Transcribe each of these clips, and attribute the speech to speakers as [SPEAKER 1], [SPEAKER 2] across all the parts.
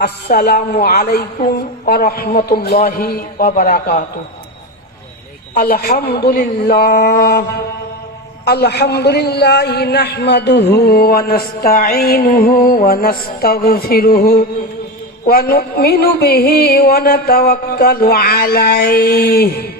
[SPEAKER 1] আসসালামু আলাইকুম আরহামতুল্লাহি আলহামদুলিল্লাহ। আলহামদুলিল্লাহ নাহমাদুহু ওয়া নাস্তাঈনুহু ওয়া নাস্তাগফিরুহু ওয়া নু'মিনু বিহি ওয়া নাতাওয়াক্কালু আলাইহি।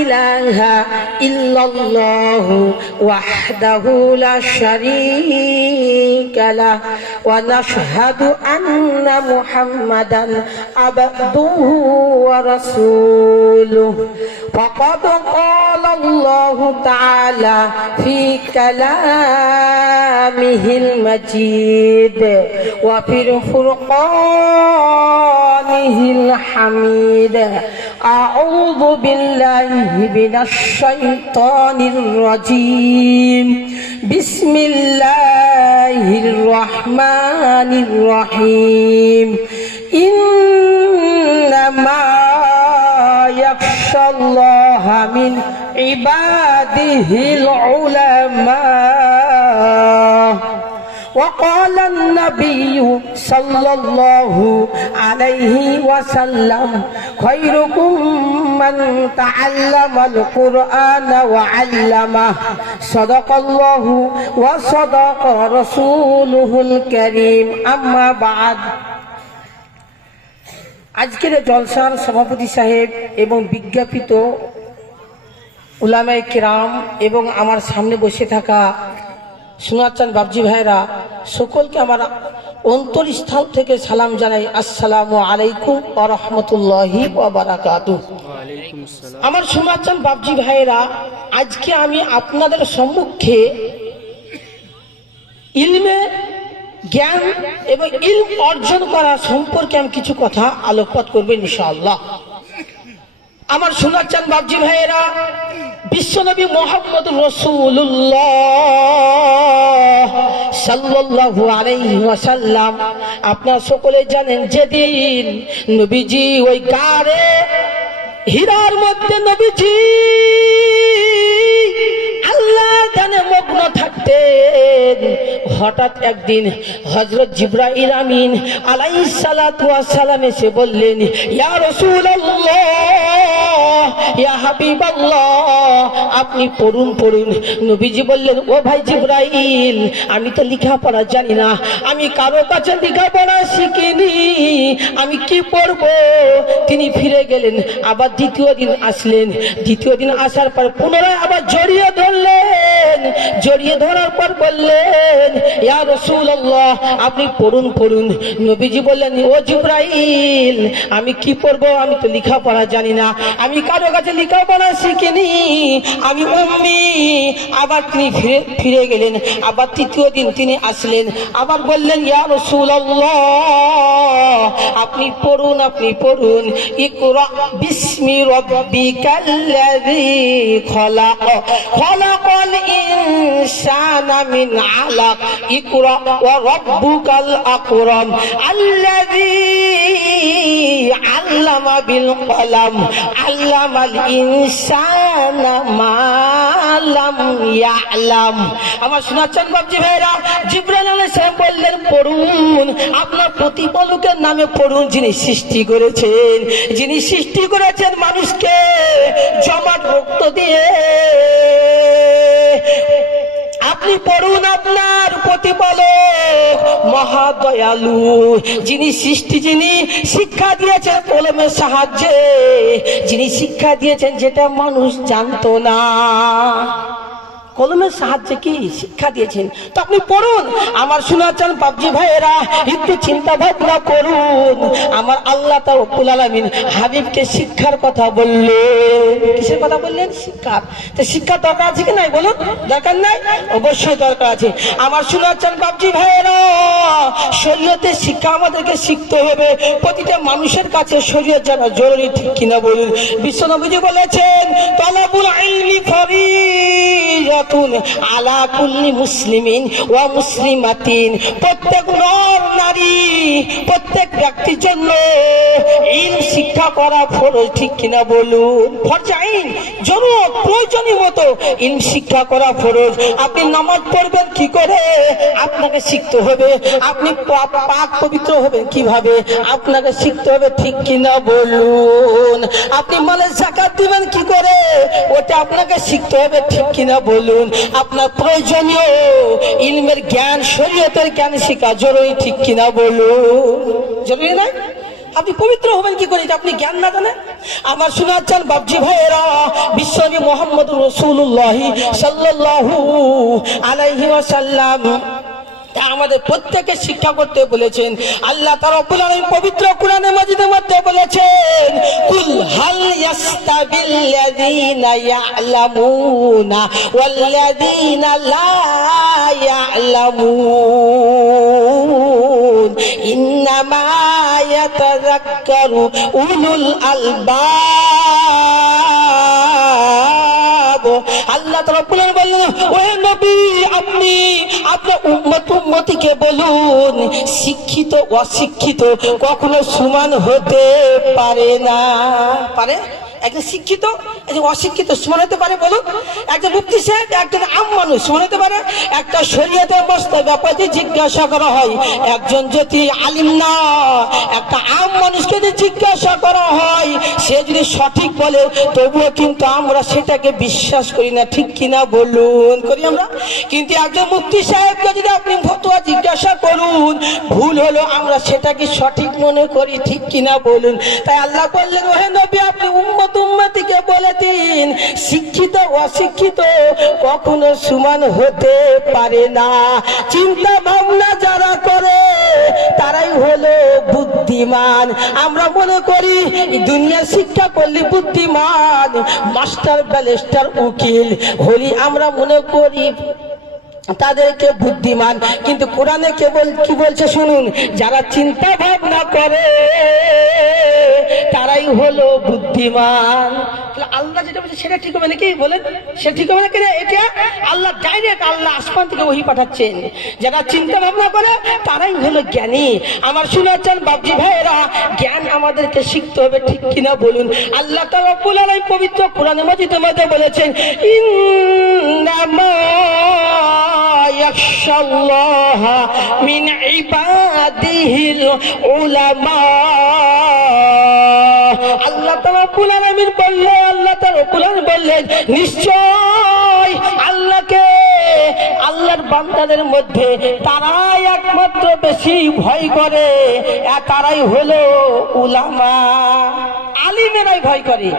[SPEAKER 1] إله إلا الله وحده لا شريك له ونشهد أن محمدا عبده ورسوله. فقد قال الله تعالى في كلامه المجيد وفي الفرقانه الحميد. أعوذ بالله من الشيطان الرجيم. بسم الله الرحمن الرحيم. إنما يخشى الله من عباده العلماء. وقال النبي صلى الله عليه وسلم خيركم من تعلم القرآن وعلمه صدق الله وصدق رسوله الكريم أما بعد আজকের জলসার সভাপতি সাহেব এবং বিজ্ঞাপিত উলামায় কিরাম এবং আমার সামনে বসে থাকা সোনাচান বাবজি ভাইরা, সকলকে আমার অন্তরস্থল থেকে সালাম জানাই। আসসালামু আলাইকুম ও রহমতুল্লাহি বারাকাতু আমার সোনাচান বাবজি ভাইরা, আজকে আমি আপনাদের সম্মুখে ইলমে জ্ঞান এবং ইলম অর্জন করা সম্পর্কে আমি কিছু কথা আলোকপাত করব ইনশাআল্লাহ। আমার শোনার চান বাবজি ভাইয়েরা বিশ্বনবী মোহাম্মদ রসুল্লাহ আলাইহি ওয়াসাল্লাম। সকলে জানেন যেদিন নবীজি ওই গারে, হীরার মধ্যে নবীজি আল্লাহ জানে মগ্ন থাকতেন। হঠাৎ একদিন হজরত জিব্রাইল আমিন আলাই সালাম এসে বললেন, ইয়া রাসূলুল্লাহ আপনি পড়ুন পড়ুন। নবীজি বললেন, ও ভাই জিব্রাইল, আমি তো লেখাপড়া জানি না। আমি কারও কাছে লিখা পড়া শিখিনি। আমি কি পড়ব? তিনি ফিরে গেলেন, আবার দ্বিতীয় দিন আসলেন। দ্বিতীয় দিন আসার পর পুনরায় আবার জড়িয়ে ধরলেন। জড়িয়ে ধরার পর বললেন, ইয়া রাসূলুল্লাহ, আপনি পড়ুন পড়ুন। নবীজি বললেন, ও জিব্রাইল, আমি কি পড়ব? আমি তো লেখাপড়া জানি না। আমি কারও কাছে লেখাপড়া শিখিনি। আমি উম্মি। আবার তিনি ফিরে ফিরে গেলেন। আবার তৃতীয় দিন তিনি আসলেন। আবার বললেন, ইয়া রাসূলুল্লাহ, আপনি পড়ুন আপনি পড়ুন। ইকরা বিসমি রাব্বিকাল্লাযী খলাক। খলাকাল ইনসানা আমার শোনাচ্ছেন বাবজি ভাইরা, জিব্রাইল আলাইহিস বললেন, পড়ুন। আপনার প্রতিপালকের নামে পড়ুন যিনি সৃষ্টি করেছেন। যিনি সৃষ্টি করেছেন মানুষকে, জমাট রক্ত দিয়ে আপনি পড়ুন আপনার প্রতিপালক, মহাদয়ালু, যিনি সৃষ্টি, যিনি শিক্ষা দিয়েছেন কলমের সাহায্যে, যিনি শিক্ষা দিয়েছেন, যেটা মানুষ জানতো না। কলমের সাহায্যে কি শিক্ষা দিয়েছেন? তো আপনি পড়ুন। আমার শোনার চান পাবজি ভাইয়েরা, একটু চিন্তা ভাবনা করুন। আমার আল্লাহ রব্বুল আলামিন হাবিবকে শিক্ষার কথা বললেন। কিসের কথা বললেন? শিক্ষার তো শিক্ষার দরকার আছে কি নাই বলুন? দরকার নাই? অবশ্যই দরকার আছে। আমার শোনার চান পাবজি ভাইয়েরা শরীয়তের শিক্ষা আমাদেরকে শিখতে হবে। প্রতিটা মানুষের কাছে শরীয়ত জানা জরুরি, ঠিক কিনা বলুন? বিশ্বনবীজি বলেছেন, তলাবুল ইলমি ফরিজাতুন আলা কুল্লি মুসলিমিন ওয়া মুসলিমাতিন। প্রত্যেক নর নারী, প্রত্যেক ব্যক্তির জন্য ইলম শিক্ষা করা ফরজ, ঠিক কিনা বলুন? ফরজ আইন। জরুরত, প্রয়োজনীয় মতো। ইলম শিক্ষা করা ফরজ। আপনি নামাজ পড়বেন কি করে? আপনাকে শিখতে হবে। আপনি পাক পবিত্র হবেন কীভাবে? আপনাকে শিখতে হবে ঠিক কিনা বলুন। আপনি মালে জাকাত দিবেন কি করে? ওটা আপনাকে শিখতে হবে ঠিক কিনা বলুন। আপনার প্রয়োজনীয় ইলমের জ্ঞান, শরীয়তের জ্ঞান শেখা জরুরি ঠিক কিনা বলুন। জরুরি নয় আপনি পবিত্র হবেন কি করে? আপনি জ্ঞান না জানেন? আমার শোনার চান বাবজি ভাইয়েরা বিশ্বনী মোহাম্মদ রসুল্লাহ সাল্লাহ আলাইহি ওয়াসাল্লাম। তা আমাদের প্রত্যেকে শিক্ষা করতে বলেছেন। আল্লাহ তার পবিত্র কোরআনে মাজিদের মধ্যে বলেছেন, কুল হাল উলুল আলবাব। আল্লাহ বলেন নবী আপনি আপনার বলুন শিক্ষিত অশিক্ষিত কখনো সমান হতে পারে না। পারে? একজন শিক্ষিত, একজন অশিক্ষিত হতে পারে বলুন। একজন মুক্তি সাহেব একজন আম মানুষ হতে পারে। একটা শরীয়তের বস্তার ব্যাপারে জিজ্ঞাসা করা হয়, একজন যদি আলিম না, একটা আম মানুষকে যদি জিজ্ঞাসা করা হয়, সে যদি সঠিক বলে, তবুও কিন্তু আমরা সেটাকে বিশ্বাস করি না, ঠিক কিনা বলুন করি আমরা। কিন্তু একজন মুক্তি সাহেবকে যদি আপনি ফতোয়া জিজ্ঞাসা করুন, ভুল হলো আমরা সেটাকে সঠিক মনে করি, ঠিক কিনা বলুন। তাই আল্লাহ বললেন, ওহে নবী, আপনি উম্মত উম্মতিকে বলে দিন। শিক্ষিত, অশিক্ষিত কখনো সমান হতে পারে না। চিন্তা ভাবনা যারা করে, তারাই হলো বুদ্ধিমান। আমরা মনে করি দুনিয়া শিক্ষা করলে বুদ্ধিমান, মাস্টার ব্যালেস্টার উকিল হলি। আমরা মনে করি তাদেরকে বুদ্ধিমান, কিন্তু কোরআনে কেবল কি বলছে শুনুন, যারা চিন্তা ভাবনা করে, তারাই হলো বুদ্ধিমান। আল্লাহ যেটা বলছে, সেটা ঠিক হবে নাকি? বলেন সেটা ঠিক হবে নাকি এটা আল্লাহ ডাইরেক্ট আল্লাহ আসমান থেকে ওহি পাঠাচ্ছেন। যারা চিন্তা ভাবনা করে, তারাই হলো জ্ঞানী। আমার শুনেছেন বাবজি ভাইয়েরা, জ্ঞান আমাদেরকে শিখতে হবে ঠিক কিনা বলুন। আল্লাহ রব্বুল আলামিন পবিত্র কোরআনে মাজিদের মধ্যে বলেছেন, ইন্নামা يخشى الله من عباده العلماء আল্লাহ তাআলা রব্বুল আলামিন বললেন আল্লাহ তাআলা রব্বুল আলামিন বললেন নিশ্চয় আল্লাহকে আল্লাহর বান্দাদের মধ্যে তারাই একমাত্র বেশি ভয় করে আর তারাই হলো উলামা আলিমেরাই ভয় করে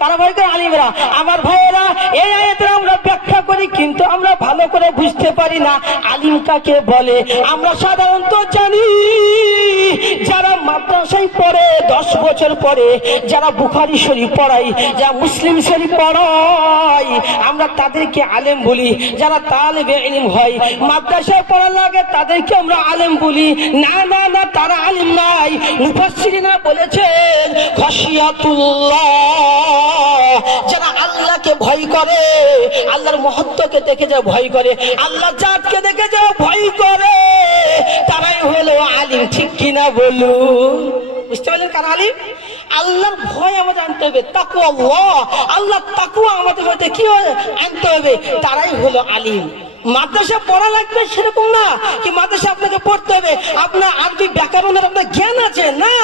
[SPEAKER 1] কারা ভয় করে আলিমরা আমার ভাইয়েরা এই আয়াতের আমরা ব্যাখ্যা করি কিন্তু আমরা ভালো করে বুঝতে পারি না। আলিম কাকে বলে আমরা সাধারণত জানি। যারা মাদ্রাসায় পড়ে, দশ বছর পরে, যারা বুখারি শরীফ পড়াই যারা মুসলিম শরীফ পড়াই আমরা তাদেরকে আলেম বলি। যারা তালেবে ইলম হয়, মাদ্রাসায় পড়া লাগে তাদেরকে আমরা আলেম বলি। না না না, তারা আলিম নাই। মুফাসসিরিনা বলেছেন, খশিয়াতুল্লাহ। যারা আল্লাহকে ভয় করে, আল্লাহর মহত্বকে দেখে যা ভয় করে। আল্লাহ জাতকে দেখে যা ভয় করে। তারাই হলো আলিম, ঠিক কিনা? বলুন বুঝতে পারলেন কার আলিম? আল্লাহর ভয় আমাদের আনতে হবে তাকু আল্লাহ। আল্লাহ তাকু আমাদের মধ্যে কি আনতে হবে। তারাই হলো আলিম। মাদ্রাসা পড়া লাগবে সেরকম না, কি মাদ্রাসা আপনাকে পড়তে হবে। আপনার আরবি ব্যাকরণের আপনার জ্ঞান আছে? না।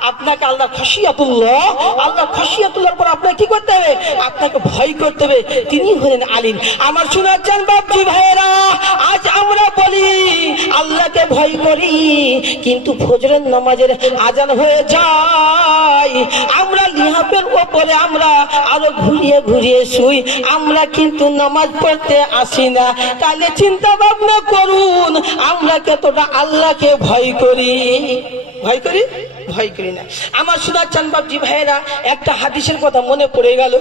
[SPEAKER 1] আপনাকে আল্লাহ খসিয়াতুল্লাহ, আল্লাহ খসিয়াতুল্লাহর পর আপনাকে কি করতে হবে? আপনাকে ভয় করতে হবে। তিনি হলেন আলিম। আমার শোনার চান বাপজি ভাইয়েরা, আজ আমরা বলি, আল্লাহকে ভয় করি, কিন্তু ফজরের নামাজের আজান হয়ে যায়। আমরা লিহাপের ওপরে আমরা আরও ঘুরিয়ে ঘুরিয়ে শুই। আমরা কিন্তু নামাজ পড়তে আসি না। তাহলে চিন্তা ভাবনা করুন, আমরা কতটা আল্লাহকে ভয় করি। ভয় করি? ভয় করি না। আমার চান বাবজি ভাইয়েরা, একটা হাদিসের কথা মনে পড়ে গেল।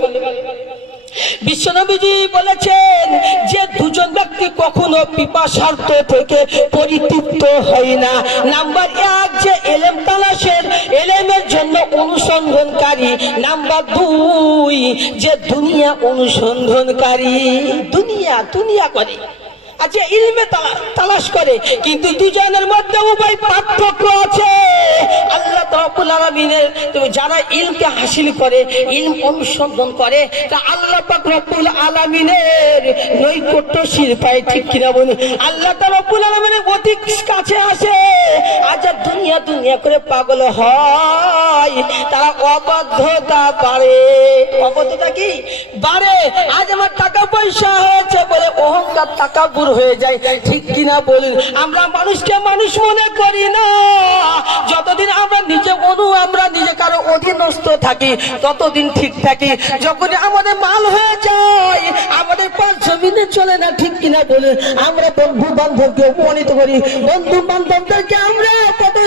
[SPEAKER 1] বিশ্বনবীজি বলেছেন যে দুজন ব্যক্তি কখনো পিপাসার্থ থেকে পরিতৃপ্ত হয় না। নাম্বার এক যে এলেম তালাশের, এলেমের জন্য অনুসন্ধানকারী। নাম্বার দুই যে দুনিয়া অনুসন্ধানকারী। দুনিয়া দুনিয়া করে। আচ্ছা ইলমে তালা- তালাশ করে। কিন্তু দুজনের মধ্যে উভয় পার্থক্য আছে। আল্লাহ তাআলা আলামিনের যারা ইলমকে হাসিল করে, ইলম অনুসন্ধান করে, তা আল্লাহ রব্বুল আলামিনের নৈকট্যশীল পায় ঠিক কিনা বলুন? আল্লাহ রব্বুল আলামিনের অতি কাছে আসে। আজ দুনিয়া দুনিয়া করে পাগল হয়। তারা অবাধ্যতা বাড়ে। অবাধ্যতা কি? বাড়ে। আজ আমার টাকা পয়সা হয়েছে বলে অহংকার টাকা হয়ে যায়, ঠিক কিনা বলুন? আমরা মানুষকে মানুষ মনে করি না। যতদিন আমরা নিজে অনু আমরা নিজে কারও অধীনস্থ থাকি, ততদিন ঠিক থাকি। যখন আমাদের মাল হয়ে যায়, আমাদের পাঁচ জমিনে চলে না, ঠিক কিনা বলুন? আমরা বন্ধু বান্ধবকে অপমানিত করি বন্ধু বান্ধবদেরকে আমরা কত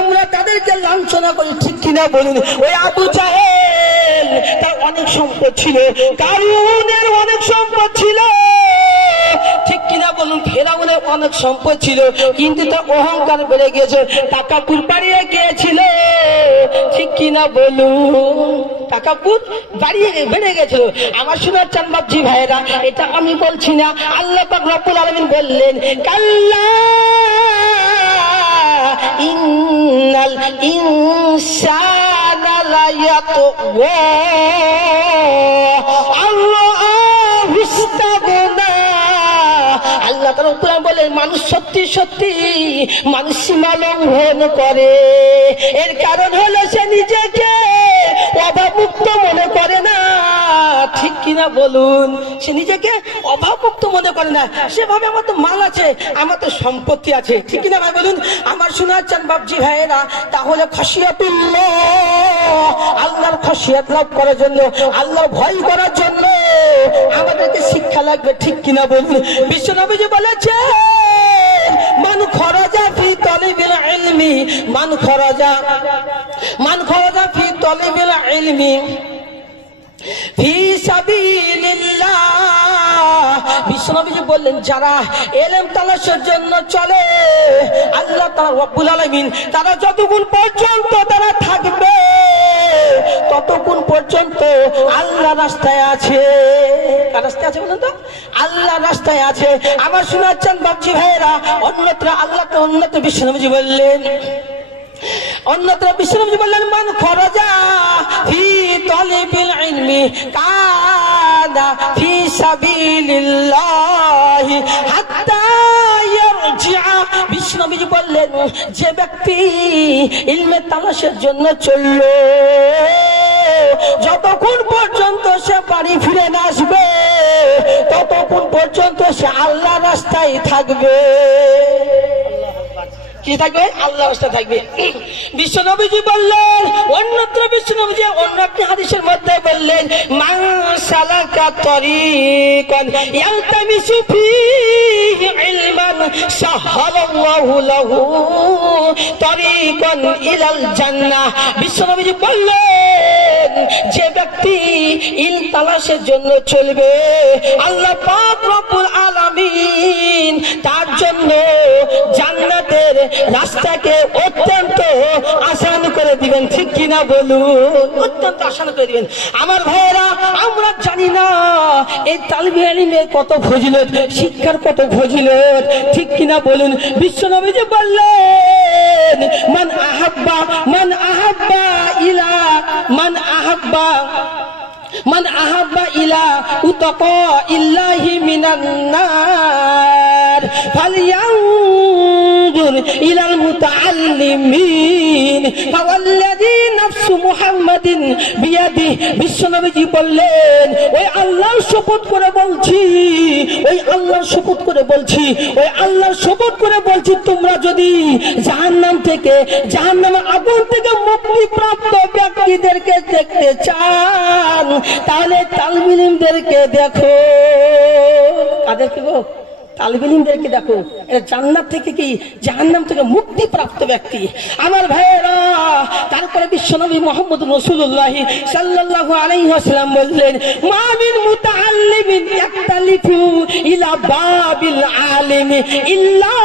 [SPEAKER 1] আমরা তাদেরকে লাঞ্ছনা করি, ঠিক কিনা বলুন? ওই আবু জাহেল, তার অনেক সম্পদ ছিল, কারুনের অনেক সম্পদ ছিল। অনেক সম্পদ ছিল, কিন্তু তার অহংকার বেড়ে গিয়েছে। টাকাপুর বাড়িয়ে গিয়েছিল। ঠিক কিনা বলুন? টাকাপুর বাড়িয়ে বেড়ে গেছিল আমার শোনার চান বাবজি ভাইয়েরা, এটা আমি বলছি না, আল্লাহ পাক রব্বুল আলামিন বললেন, কাল্লা ইন্নাল ইনসানা লায়াতগা আল্লাহু বলেন মানুষ সত্যি সত্যি মানুষ সীমা লঙ্ঘন করে। এর কারণ হলো সে নিজেকে অভাবমুক্ত মনে করে না। ঠিক কিনা বলুন? সে নিজেকে অভাবমুক্ত মনে করে না। সেভাবে আমার তো মাল আছে, আমার তো সম্পত্তি আছে। ঠিক কিনা ভাই বলুন? আমার শোনা চান বাবজি ভাইয়েরা, তাহলে খসিয়াতুল্লাহ আল্লাহর খসিয়াত লাভ করার জন্য, আল্লাহর ভয় করার জন্য আমাদেরকে শিক্ষা লাগবে, ঠিক কিনা বলুন? বিশ্বনবীজি বলেছে মান খরাজা ফি তলিবিল ইলমি। মান খরাজা মান খরাজা ফি তলিবিল ইলমি। বিশ্বনবীজি বললেন, যারা এলেম জন্য চলে, আল্লাহ তারা যতক্ষণ পর্যন্ত তারা থাকবে, ততক্ষণ পর্যন্ত আল্লাহ রাস্তায় আছে। রাস্তায় আছে বলুন তো? রাস্তায় আছে। শোনাচ্ছেন ভাইয়েরা, অন্যত্র, আল্লাহ অন্যত্র, বিশ্বনবীজি বললেন অন্যত্র বিশ্বনবী বললেন, মান খরজা ফি তলিবিল ইলমি কাদা ফি সাবিলিল্লাহ হাত্তা ইয়ারজিআ। বিশ্বনবীজি বললেন, যে ব্যক্তি ইলমে তালাশের জন্য চলল, যতক্ষণ পর্যন্ত সে বাড়ি ফিরে না আসবে, ততক্ষণ পর্যন্ত সে আল্লাহ রাস্তায় থাকবে। কি থাকবে? আল্লাহ রাস্তা থাকবে। বিশ্বনবীজি বললেন, অন্যত্র বিশ্বনবীজি, অন্য একটি হাদিসের মধ্যে বললেন, যে ব্যক্তি ইল তালাশের জন্য চলবে, আল্লাহ পাক রব্বুল আলামিন তার জন্য জান্নাতের রাস্তাকে অত্যন্ত আসান করে দিবেন, ঠিক কিনা বলুন? অত্যন্ত আসান করে দিবেন। আমার ভাইয়েরা, আমরা জানি না এই তালবি কত ফজিলত, শিক্ষার কত ফজিলত, ঠিক কিনা বলুন? বিশ্বনবী যে বললেন, মান আহাব্বা মান আহাব্বা ইলা, মান আহাব্বা মান আহাব্বা ইলা উতাকা ইল্লাহি মিনান নার ইলাল মুতাআল্লিমিন ফাওয়াল্লাযী নাফসু মুহাম্মাদিন বিয়াদি বিশ্বনবীজি বললেন, ওই আল্লাহর শপথ করে বলছি, ওই আল্লাহর শপথ করে বলছি, ওই আল্লাহর শপথ করে বলছি, তোমরা যদি জাহান্নাম থেকে, জাহান্নামের আগুন থেকে মুক্তি প্রাপ্ত ব্যক্তিদেরকে দেখতে চান, তাহলে তালমিলিমদেরকে দেখো। কাদেরকে গো? তালবিলিমদেরকে দেখো, এরা জান্নাত থেকে কি জাহান্নাম থেকে মুক্তি প্রাপ্ত ব্যক্তি? আমার ভাইয়েরা, তারপরে বিশ্বনবী মোহাম্মদ রসুল্লাহ সাল্লাল্লাহু আলাইহি ওয়াসাল্লাম বললেন, মা মিন মুতাআল্লিমিন ইয়াক্তালিফু ইলা বাবিল আলিম ইল্লা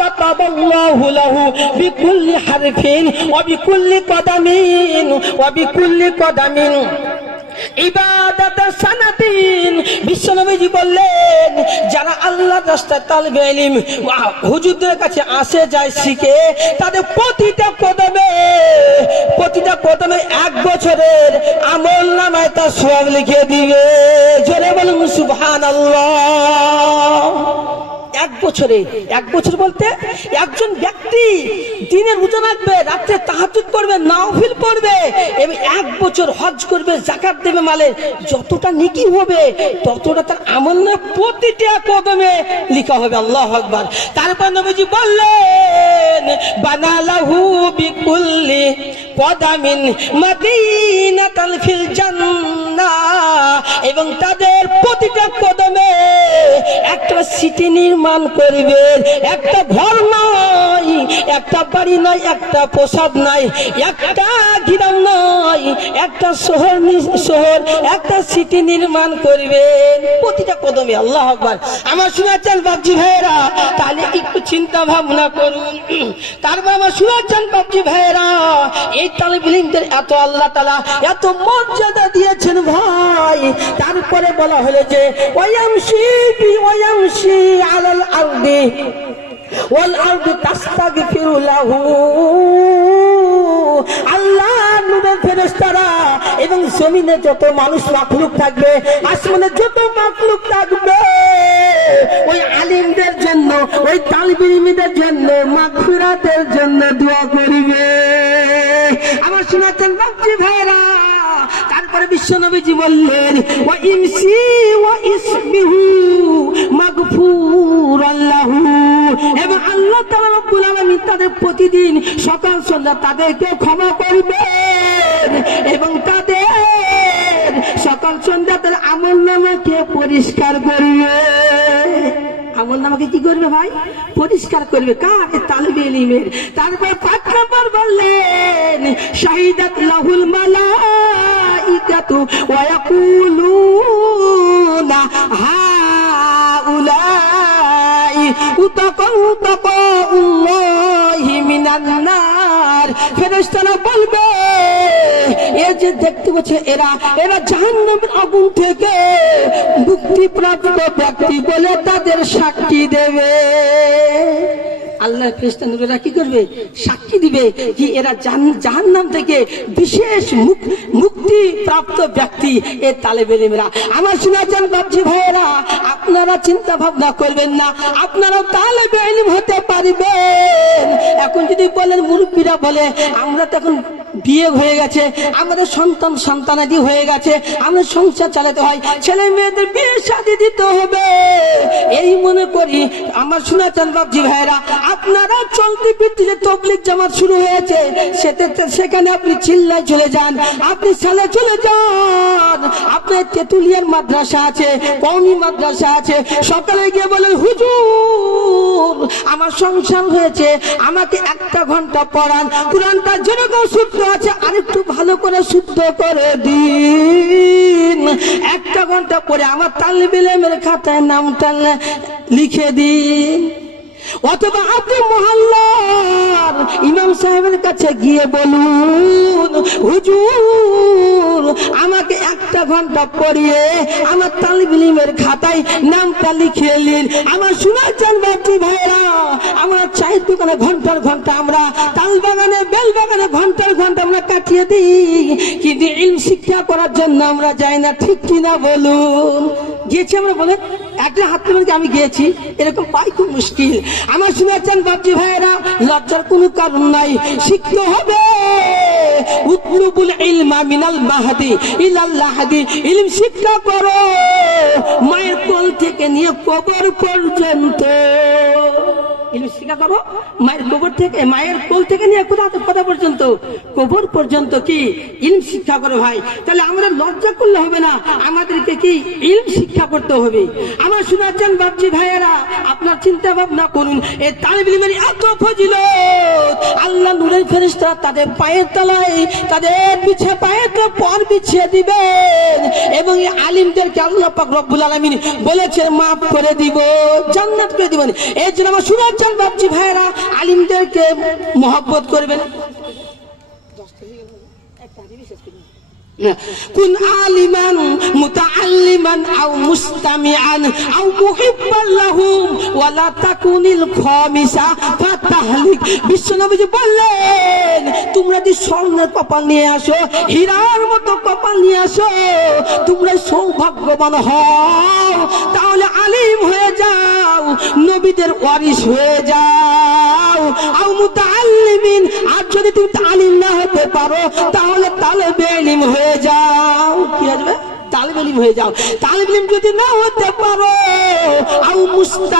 [SPEAKER 1] কাতাবাল্লাহু লাহু বিকুল্লি হারফিন ওয়া বিকুল্লি কদামিন ওয়া বিকুল্লি কদামিন। সানাতিন। বিশ্বনবীজি বললেন, যারা আল্লাহর রাস্তায় তালবে ইলম হুজুরদের কাছে আসে, যায়, শিখে, তাদের প্রতিটা কদমে প্রতিটা কদমে এক বছরের আমল নামায় তার সব লিখে দিবে। জোরে বলুন, সুবহানাল্লাহ। এক বছরে, এক বছর বলতে একজন ব্যক্তি দিনে রোজা রাখবে, রাত্রে তাহাজুদ করবে, নাওফিল পড়বে, এবং এক বছর হজ করবে জাকাত দেবে মালে যতটা নেকি হবে, ততটা তার আমল না প্রতিটা কদমে লিখা হবে, আল্লাহ আকবার। তারপর নবীজি বললেন, বানালাহু বিকুল্লি ফিল এবং তাদের প্রতিটা কদমে একটা সিটি নির্মাণ করবেন একটা ঘর নয় একটা বাড়ি নয় একটা প্রসাদ নাই, একটা গ্রাম নয় একটা শহর শহর, একটা সিটি নির্মাণ করবেন প্রতিটা কদমে, আল্লাহ আকবার। আমার শোনাচ্ছেন বাবজি ভাইয়েরা, তাহলে একটু চিন্তা ভাবনা করুন। তারপর আমার শোনাচ্ছেন বাবজি ভাইয়েরা, এই এত আল্লাহ তালা এত মর্যাদা দিয়েছেন ভাই। তারপরে বলা হলো যে এবং জমিনে যত মানুষ মাখলুক থাকবে, আসমানে যত মাখলুক থাকবে, ওই আলিমদের জন্য, ওই তালিবিলিমদের জন্য, মাগফিরাতের জন্য দোয়া করবে। আমার শোনাচ্ছেন বাবজি ভাইরা। তারপরে বিশ্বনবীজি বললেন, ওয়া ইমসি ওয়া ইসবিহু মাগফুর আল্লাহু এবং আল্লাহ তাআলা রব্বুল আলামিন তাদের প্রতিদিন সকাল সন্ধ্যা তাদেরকে ক্ষমা করবেন এবং তাদের সকাল সন্ধ্যা তার আমল নামাকে পরিষ্কার করবে আমল নামাকে কি করবে ভাই? পরিষ্কার করবে কার তালবে ইলিমের তারপর পাঁচ নম্বর বললেন, শাহিদাত লাহুল মালাইকাতু ওয়া ইয়াকুলুনা হাউলাই উতাকাউ তাকাউল্লাহি মিনান নার। ফেরেশতারা বলবে এ যে দেখতে পাচ্ছে এরা এরা জাহান্নামের আগুন থেকে মুক্তি প্রাপ্ত ব্যক্তি বলে তাদের সাক্ষী দেবে। আল্লাহ খ্রিস্টানরা কি করবে? সাক্ষী দিবে কি এরা জাহান নাম থেকে বিশেষ মুক- মুক্তি প্রাপ্ত ব্যক্তি এ তালেবেলিমেরা আমার শোনাচ্ছেন বাবজি ভাইয়েরা, আপনারা চিন্তা ভাবনা করবেন না, আপনারাও তালেবে ইলম হতে পারবেন। এখন যদি বলেন, মুরব্বীরা বলে, আমরা তো এখন বিয়ে হয়ে গেছে, আমাদের সন্তান সন্তানাদি হয়ে গেছে, আমরা সংসার চালাতে হয়, ছেলে মেয়েদের বিয়ে শাদি দিতে হবে। এই মনে করি, আমার শোনাচ্ছেন বাবজি ভাইরা, আপনারা চলতি ভিত্তিতে তবলিক জামাত শুরু হয়েছে, সেতে সেখানে আপনি চিল্লায় চলে যান, আপনি সালে চলে যান। আপনার তেতুলিয়ার মাদ্রাসা আছে, কওমি মাদ্রাসা আছে, সকালে গিয়ে বলেন হুজুর, আমার সংসার হয়েছে, আমাকে একটা ঘণ্টা পড়ান। কোরআনটা যেরকম শুদ্ধ আছে, আরেকটু ভালো করে শুদ্ধ করে দিন। একটা ঘণ্টা পরে আমার তাল তালিবিলেমের খাতায় নামটা লিখে দিন। অথবা আপনি মহল্লার ইমাম সাহেবের কাছে গিয়ে বলুন, হুজুর, আমাকে একটা ঘণ্টা পড়িয়ে আমার তালিবিলিমের খাতায় নামটা লিখিয়ে নিন। আমার শোনাচ্ছেন বাচ্চি ভাইরা আমার চায়ের দোকানে ঘণ্টার ঘণ্টা আমরা, তাল বাগানে, বেল বাগানে ঘণ্টার ঘণ্টা আমরা কাটিয়ে দিই। কিন্তু ইলম শিক্ষা করার জন্য আমরা যাই না, ঠিক কিনা বলুন? গিয়েছি আমরা বলে একটা হাত তুলে আমি গিয়েছি। এরকম পাই খুব মুশকিল। আমার শুনেছেন বাপজি ভাইয়েরা, লজ্জার কোনো কারণ নাই। শিখতে হবে। মাহাদি লাহাদি করো। মায়ের কোল থেকে নিয়ে কবর পর্যন্ত। আপনার চিন্তা ভাবনা করুন। আল্লাহ নূরের ফেরেশতা তাদের পায়ের তলায়, তাদের পিছে পায়ের পর বিছিয়ে দিবেন। এবং এই আলিমদেরকে আল্লাহ রব্বুল আলামিন বলেছেন, মাফ করে দিব, জান্নাত করে দিবেন। এই জন্য আমার বাপজি ভাইরা আলিমদেরকে মহব্বত করবেন। কুন আলিমান মুতাআল্লিমান আও মুস্তামিআন আও মুহিব্বান লাহুম ওয়ালা তাকুনিল খামিসা ফাতাহলিক বিশ্বনবীজি বললেন, তোমরা যদি স্বর্ণের কপাল নিয়ে আসো, হীরার মতো কপাল নিয়ে আসো, তোমরা সৌভাগ্যবান হও। তাহলে আলিম হয়ে যাও, নবীদের ওয়ারিশ হয়ে যাও। আও মুতাআল্লিমিন, আর যদি তুমি তালিম না হতে পারো, তাহলে তালেবে ইলম হয়ে যাও। কি আসবে তালেবে ইলম হয়ে যাও। তালেবে ইলম যদি না হতে পারো, আও মুস্তাম